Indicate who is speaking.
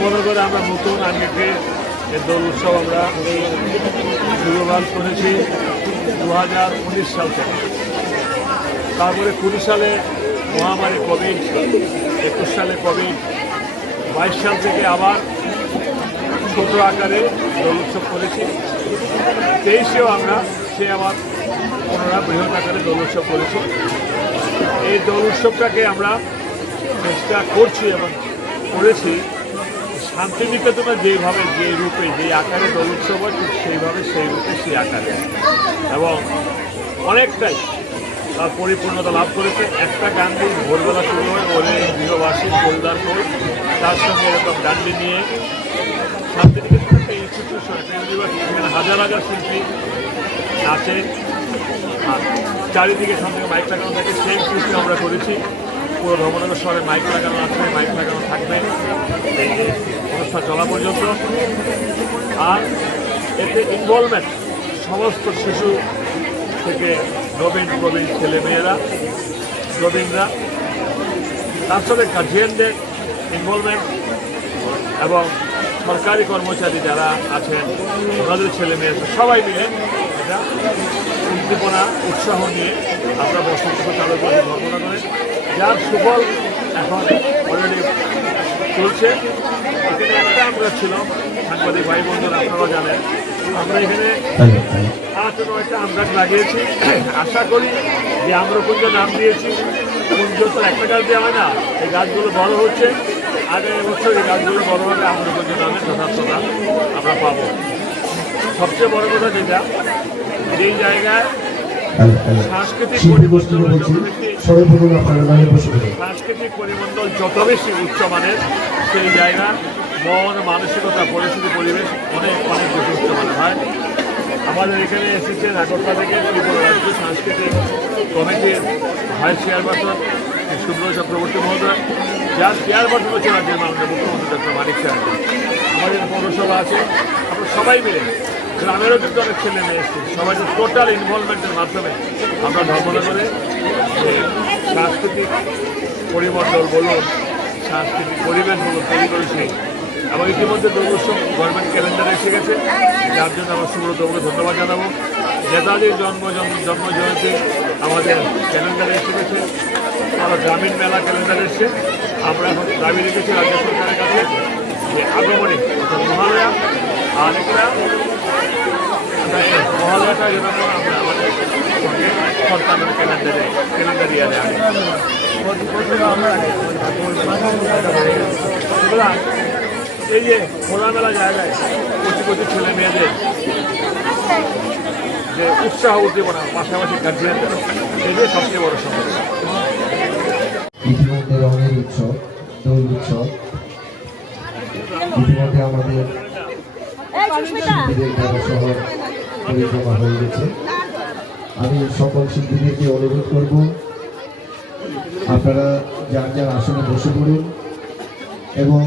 Speaker 1: ধর্মনগরে আমরা নতুন আঙ্গিকে এই দোল উৎসব আমরা শুরুবার করেছি দু হাজার উনিশ সাল থেকে। তারপরে কুড়ি সালে মহামারী কোভিড একুশ সালে কোভিড বাইশ সাল থেকে আবার ছোট আকারে দোল উৎসব করেছি। তেইশেও আমরা সে আবার পুনরায় বৃহৎ আকারে দোল উৎসব করেছি। এই দোল উৎসবটাকে আমরা চেষ্টা করছি এবং করেছি শান্তিনিকেতনে যেভাবে যে রূপে, যে আকারে দোল উৎসব ঠিক সেইভাবে সেই রূপে সেই আকারে। এবং অনেকটাই তার পরিপূর্ণতা লাভ করেছে। একটা গান্ধী ভোরবেলা শুরু হয়, ওরে গৃহবাসী পোলদার কোল। তার সঙ্গে এরকম গান্ধী নিয়ে শান্তিনিকেতন একটা ইনস্টিটিউশন হাজার হাজার শিল্পী আর চারিদিকে সঙ্গে মাইক লাগানো থাকে, সেই সিস্টেম আমরা করেছি। পুরো ধর্মনগর শহরে মাইক লাগানো আছে মাইক লাগানো থাকবে। অনুষ্ঠান চলা পর্যন্ত। আর এতে ইনভলভমেন্ট সমস্ত শিশু থেকে নবীন প্রবীণ ছেলে মেয়েরা, প্রবীণরা, তার সাথে গার্জিয়ানদের ইনভলভমেন্ট এবং সরকারি কর্মচারী যারা আছেন, ওনাদের ছেলে মেয়ে সবাই মিলে এটা উদ্দীপনা, উৎসাহ নিয়ে আমরা বসন্ত চালু করেছি ধর্মনগরে যার সুফল এখন অলরেডি চলছে। এখানে একটা আমরা ছিল সাংবাদিক ভাই বন্ধুরা, আপনারাও জানেন। আমরা এখানে আট নয়টা আমরা লাগিয়েছি। আশা করি যে আম্রকুঞ্জ নাম দিয়েছি। কুঞ্জ তো একটা গাছ দেওয়া হয় না, এই গাছগুলো বড় হচ্ছে। আগামী বছর এই গাছগুলো বড় হবে আম্রকুঞ্জ নামে যথার্থতা আমরা পাবো। সবচেয়ে বড় কথা যেটা যেই জায়গায় সাংস্কৃতিক
Speaker 2: শিল্পী গোষ্ঠীকে
Speaker 1: পরিবর্তন সাংস্কৃতিক পরিমণ্ডল যত বেশি উচ্চমানের সেই জায়গা মন মানসিকতা পরিস্থিতি পরিবেশ অনেক অনেক বেশি উচ্চমানের হয়। আমাদের এখানে এসেছেন আগরতলা থেকে ত্রিপুরা রাজ্য সাংস্কৃতিক কমিটির ভাইস চেয়ারপারসন সুব্র চক্রবর্তী মহোদয় যার চেয়ারপারসন হচ্ছে রাজ্যের মাননীয় মুখ্যমন্ত্রী ডক্টর মানিক চ্যাটার্জি। আমাদের পৌরসভা আছে আমরা সবাই মিলে গ্রামেরও কিন্তু অনেক ছেলে মেয়ে এসছে। সবাই টোটাল ইনভলভমেন্টের মাধ্যমে আমরা ধর্মনগরে যে সাংস্কৃতিক পরিমণ্ডল বলুন, সাংস্কৃতিক পরিবেশ বলুন, তৈরি করেছি। এবং ইতিমধ্যে দৌড়োৎসব গভর্নমেন্ট ক্যালেন্ডারে এসে গেছে। যার জন্য আমরা সুব্রতবাবুকে ধন্যবাদ জানাব। নেতাজির জন্ম, জন্ম- জয়ন্তী আমাদের ক্যালেন্ডারে এসে গেছে। আমরা গ্রামীণ মেলা ক্যালেন্ডারে এসছে। আমরা এখন দাবি রেখেছি রাজ্য সরকারের কাছে যে আগমনী মহালয়া আর একটা মহালয়াটা যেন আমরা আমাদের সঙ্গে সরকারের ক্যালেন্ডারে ক্যালেন্ডার ইয়ারে আনে সুতরাং এই যে খোলামেলা জায়গায় কচি কচি ছেলে মেয়েদের যে উৎসাহ উদ্দীপনা পাশাপাশি গার্জিয়ানদের এটাই সবচেয়ে বড় সমস্যা
Speaker 2: ইতিমধ্যে রঙের উৎসব দোল উৎসব। ইতিমধ্যে আমাদের শহর পরিক্রমা হয়ে গেছে। আমি সকল শিল্পীদেরকে অনুরোধ করব, আপনারা যার যার আসনে বসে পড়ুন এবং